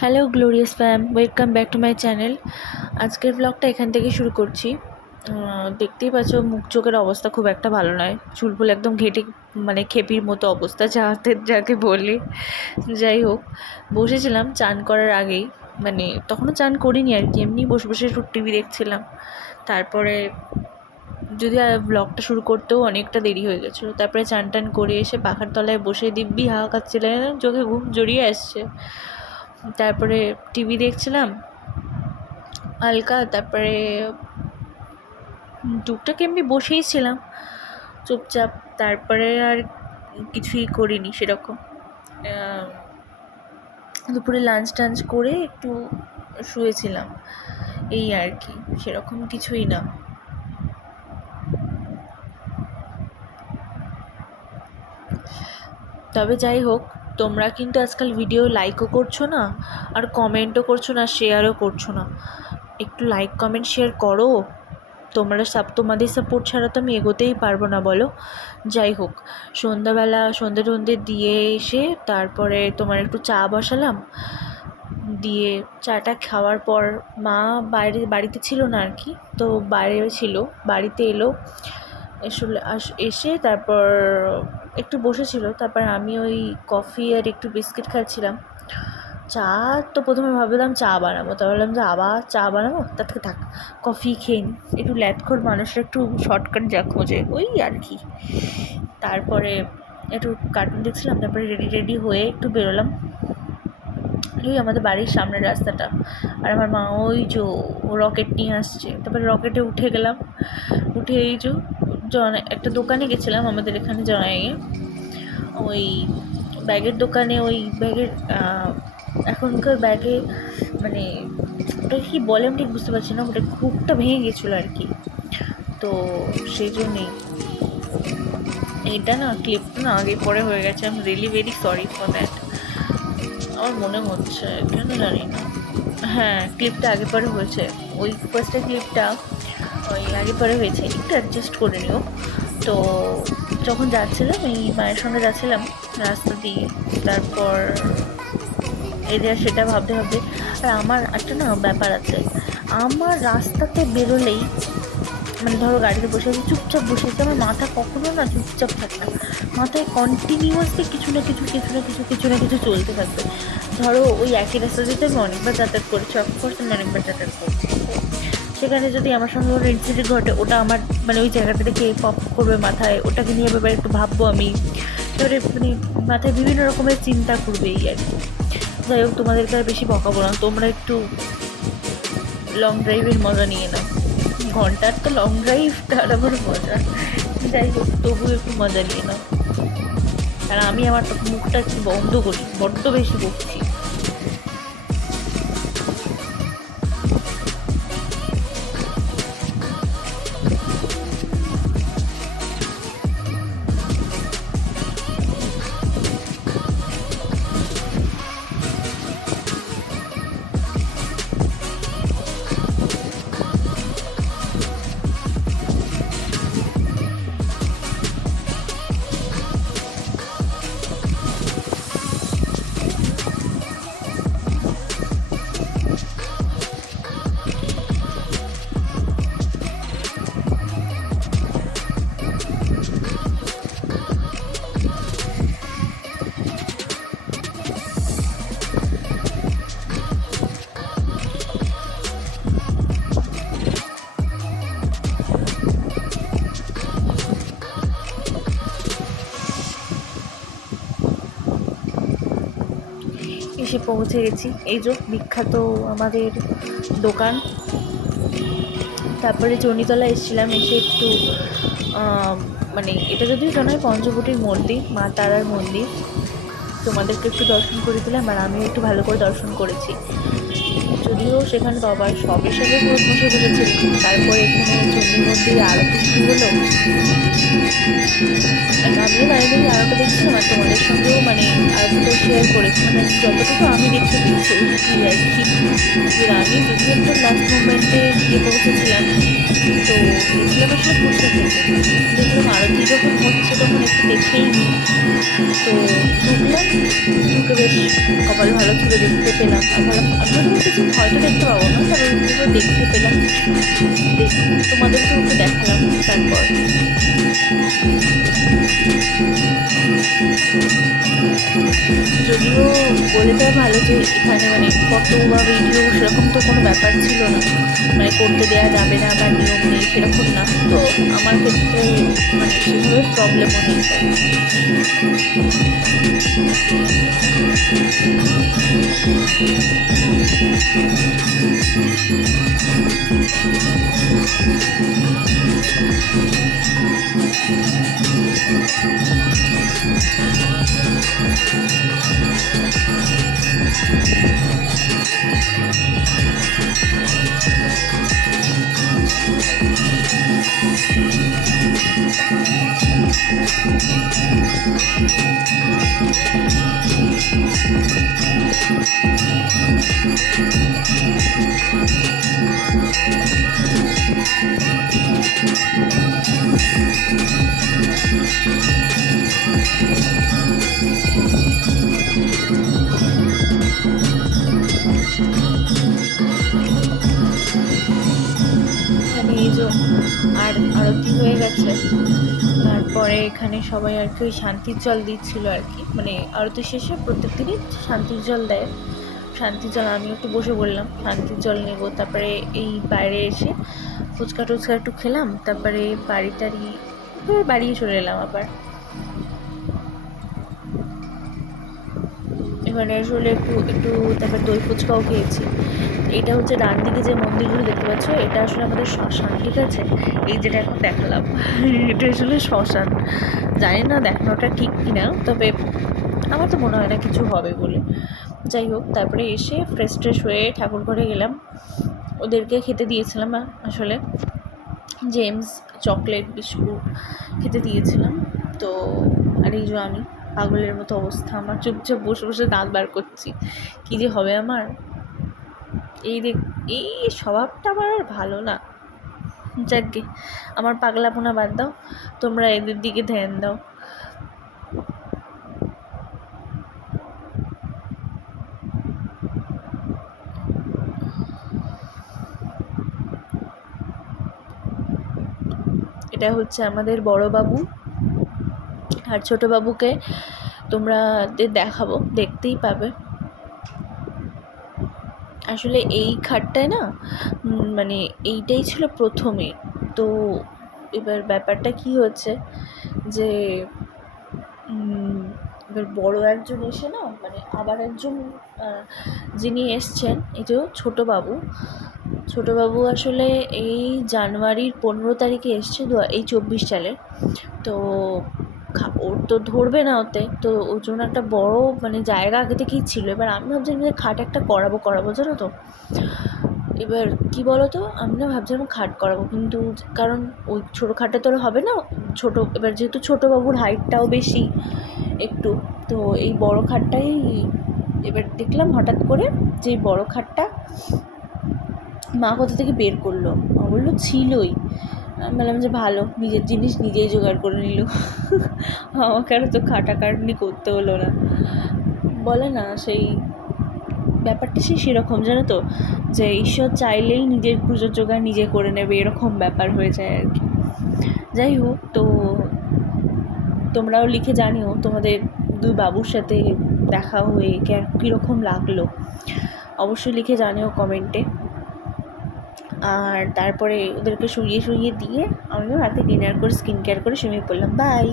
Hello glorious fam, welcome back to my channel. আজকের ব্লগটা এখান থেকে শুরু করছি। দেখতেই পাচ্ছ মুখ চোখের অবস্থা খুব একটা ভালো নয়, চুলফুল একদম ঘেটে খেপির মতো অবস্থা যাকে বলে। যাই হোক, বসেছিলাম চান করার আগেই, তখনও চান করিনি আর কি, এমনি বসে বসে একটু টিভি দেখছিলাম। তারপরে যদি ব্লগটা শুরু করতেও অনেকটা দেরি হয়ে গেছিলো। তারপরে চান টান করে এসে পাখার তলায় বসে দিব্যি হাওয়া খাচ্ছিলাম, চোখে ঘুম জড়িয়ে আসছে। তারপরে টিভি দেখছিলাম হালকা, তারপরে টুকটাক এমনি বসেই ছিলাম চুপচাপ। তারপরে আর কিছুই করিনি সেরকম। দুপুরে লাঞ্চ টাঞ্চ করে একটু শুয়েছিলাম, এই আর কি, সেরকম কিছুই না। তবে যাই হোক, তোমরা কিন্তু আজকাল ভিডিও লাইকও করছো না, আর কমেন্টও করছো না, শেয়ারও করছো না। একটু লাইক কমেন্ট শেয়ার করো। তোমাদের সাপোর্ট ছাড়া তো আমি এগোতেই পারবো না, বলো। যাই হোক, সন্ধ্যে টন্ধে দিয়ে এসে তারপরে তোমার একটু চা বসালাম। দিয়ে চাটা খাওয়ার পর মা বাড়িতে ছিল না আর কি, তো বাইরে ছিল, বাড়িতে এলো। এসে তারপর একটু বসেছিল। তারপর আমি ওই কফি আর একটু বিস্কিট খাচ্ছিলাম। চা তো প্রথমে ভাবলাম চা বানাবো, তা ভাবলাম যে আবার চা বানাবো, তার থেকে থাক কফি খেয়ে নিই, একটু ল্যাথখোর মানুষের একটু শর্টকাট যা খোঁজে ওই আর কি। তারপরে একটু কার্টুন দেখছিলাম, তারপরে রেডি হয়ে একটু বেরোলাম। ওই আমাদের বাড়ির সামনের রাস্তাটা, আর আমার মা ওই যে রকেট নিয়ে আসছে। তারপরে রকেটে উঠে গেলাম, উঠে এই যে একটা দোকানে গেছিলাম আমাদের এখানে জনাইয়ে, ওই ব্যাগের দোকানে। ওই ব্যাগের এখনকার ব্যাগে ওটা কি বলে আমি ঠিক বুঝতে পারছি না, ওটা হুকটা ভেঙে গেছিলো আর কি। তো সেই জন্যেই এটা না, ক্লিপটা না আগে পরে হয়ে গেছে। I am really very sorry for that. আমার মনে হচ্ছে, কেন জানি না, হ্যাঁ ক্লিপটা আগে পরে হয়েছে। ওই ফার্স্টের ক্লিপটা ওই আগে পরে হয়েছে, একটু অ্যাডজাস্ট করে নিও। তো যখন যাচ্ছিলাম, এই মায়ের সঙ্গে যাচ্ছিলাম রাস্তা দিয়ে, তারপর এটা সেটা ভাবতে ভাবতে, আর আমার একটা না ব্যাপার আছে, আমার রাস্তাতে বেরোলেই ধরো গাড়িতে বসে আছি, চুপচাপ বসে আছি, আমার মাথা কখনো না চুপচাপ থাকে না, মাথায় কন্টিনিউয়াসলি কিছু না কিছু চলতে থাকবে। ধরো ওই একই রাস্তা যেতে আমি অনেকবার যাতায়াত করেছি, অফকোর্স আমি অনেকবার যাতায়াত করছি। সেখানে যদি আমার সঙ্গে কোনো ইনসিডেন্ট ঘটে, ওটা আমার ওই জায়গাটা থেকে পপ করবে মাথায়, ওটাকে নিয়ে ব্যাপারে একটু ভাববো আমি। এবারে মাথায় বিভিন্ন রকমের চিন্তা করবে এই আর কি। যাই হোক, তোমাদেরকে আর বেশি বকাবো না, তোমরা একটু লং ড্রাইভের মজা নিয়ে নাও। ঘন্টার তো লং ড্রাইভ, তার আবার মজা। যাই হোক, তবুও একটু মজা নিয়ে নাও। আর আমি আমার মুখটা একটু বন্ধ করি, বড্ড বেশি বকছি। এসে পৌঁছে গেছি, এই যে বিখ্যাত আমাদের দোকান। তারপরে চণ্ডীতলা এসেছিলাম, এসে একটু এটা যদিও জানাই পঞ্চবটির মন্দির, মা তারার মন্দির, তোমাদেরকে একটু দর্শন করে দিলাম, আর আমিও একটু ভালো করে দর্শন করেছি। যদিও সেখানে তো আবার সবে বসে বসেছে। তারপরে এখানে চণ্ডী মন্দিরে আরতি শুরু হলো, আমিও দাঁড়িয়ে দাঁড়িয়ে আরোটা দেখছিলাম, আর তোমাদের সঙ্গেও আরতিটা শেয়ার করেছি। যতটুকু আমি দেখতে পেয়েছি ওইটুকুই আর কি। আমি যদিও একটা লাস্ট মুভমেন্টে গিয়ে পৌঁছেছিলাম, তো গেছিলাম আসলে বসে থেকে দেখলাম আরতি যখন হচ্ছে তখন একটু দেখেই নিই। তো ঢুকলাম, দুটোকে বেশ কপাল ভালো ছিল, দেখতে পেলাম। আর ভাবলাম আমিও ভেবেছি হয়তো দেখতে পাবো না, তবে দুটো দেখতে পেলাম। তোমাদেরকেও একটু দেখালাম। তারপর যদিও বলে দেওয়া ভালো যে এখানে মানে ফটো বা ভিডিও সেরকম তো কোনো ব্যাপার ছিল না, মানে করতে দেওয়া যাবে না বা নিয়ম নেই সেরকম না। তো আমার ক্ষেত্রে মানে সেভাবে প্রবলেমও নেই। এই যে আর আরতি হয়ে গেছে, তারপরে এখানে সবাই আর কি ওই শান্তির জল দিচ্ছিল আর কি, মানে আরতি শেষে প্রত্যেক দিনই শান্তির জল দেয়। শান্তির জল আমি একটু বসে বললাম শান্তির জল নেব। তারপরে এই বাইরে এসে ফুচকা টুচকা একটু খেলাম, তারপরে বাড়িয়ে চলে এলাম আবার। এখানে আসলে একটু একটু তারপর দই ফুচকাও খেয়েছি। এটা হচ্ছে ডান দিকে যে মন্দিরগুলো দেখতে পাচ্ছ, এটা আসলে আমাদের শ্মশান, ঠিক আছে? এই যেটা এখন দেখালাম এটা আসলে শ্মশান। জানি না দেখানোটা ঠিক কিনা, তবে আমার তো মনে হয় না কিছু হবে বলে। যাই হোক, তারপরে এসে ফ্রেশ ট্রেশ হয়ে ঠাকুর ঘরে গেলাম। ওদেরকে খেতে দিয়েছিলাম আসলে জেমস চকলেট বিস্কুট খেতে দিয়েছিলাম। তো আর এই যে আমি পাগলের মতো অবস্থা আমার, চুপচাপ বসে বসে দাঁত বার করছি। কী যে হবে আমার, এই স্বভাবটা আমার আর ভালো না। যাকগে, আমার পাগলাপোনা বাদ দাও, তোমরা এদের দিকে ধ্যান দাও। এটা হচ্ছে আমাদের বড় বাবু, আর ছোট বাবুকে তোমরা দেখাবো, দেখতেই পাবে। আসলে এই খাটটায় না মানে এইটাই ছিল প্রথমে। তো এবার ব্যাপারটা কি হচ্ছে যে এবার বড় একজন এসে না, মানে আবার একজন যিনি এসছেন, এই যে ছোটোবাবু আসলে এই জানুয়ারির 15 তারিখে এসছে, এই 24 সালের। তো ওর তো ধরবে না ওতে, তো ওর জন্য একটা বড় মানে জায়গা আগে থেকেই ছিল। এবার আমি ভাবছিলাম যে খাট একটা করাবো জানো তো। এবার কি বলো তো, আমি না ভাবছিলাম খাট করাবো, কিন্তু কারণ ওই ছোটো খাটে তো হবে না, ছোটো এবার যেহেতু ছোটোবাবুর হাইটটাও বেশি একটু, তো এই বড় খাটটাই এবার দেখলাম হঠাৎ করে যে বড় খাটটা মা কোথা থেকে বের করলো। মা বললো ছিলই। আমি বললাম যে ভালো, নিজের জিনিস নিজেই জোগাড় করে নিল আমাকে আর তো খাটাখাটনি করতে হলো না। বলে না সেই ব্যাপারটা সেরকম, জানো তো, যে ঈশ্বর চাইলেই নিজের পুজোর জোগাড় নিজে করে নেবে, এরকম ব্যাপার হয়ে যায় আর কি। যাই হোক, তো তোমরাও লিখে জানিও তোমাদের দুই বাবুর সাথে দেখা হয়ে কীরকম লাগলো, অবশ্যই লিখে জানিও কমেন্টে। আর তারপরে ওদেরকে শুইয়ে দিয়ে আমিও রাতে ডিনার করে স্কিন কেয়ার করে শুয়ে পড়লাম। বাই।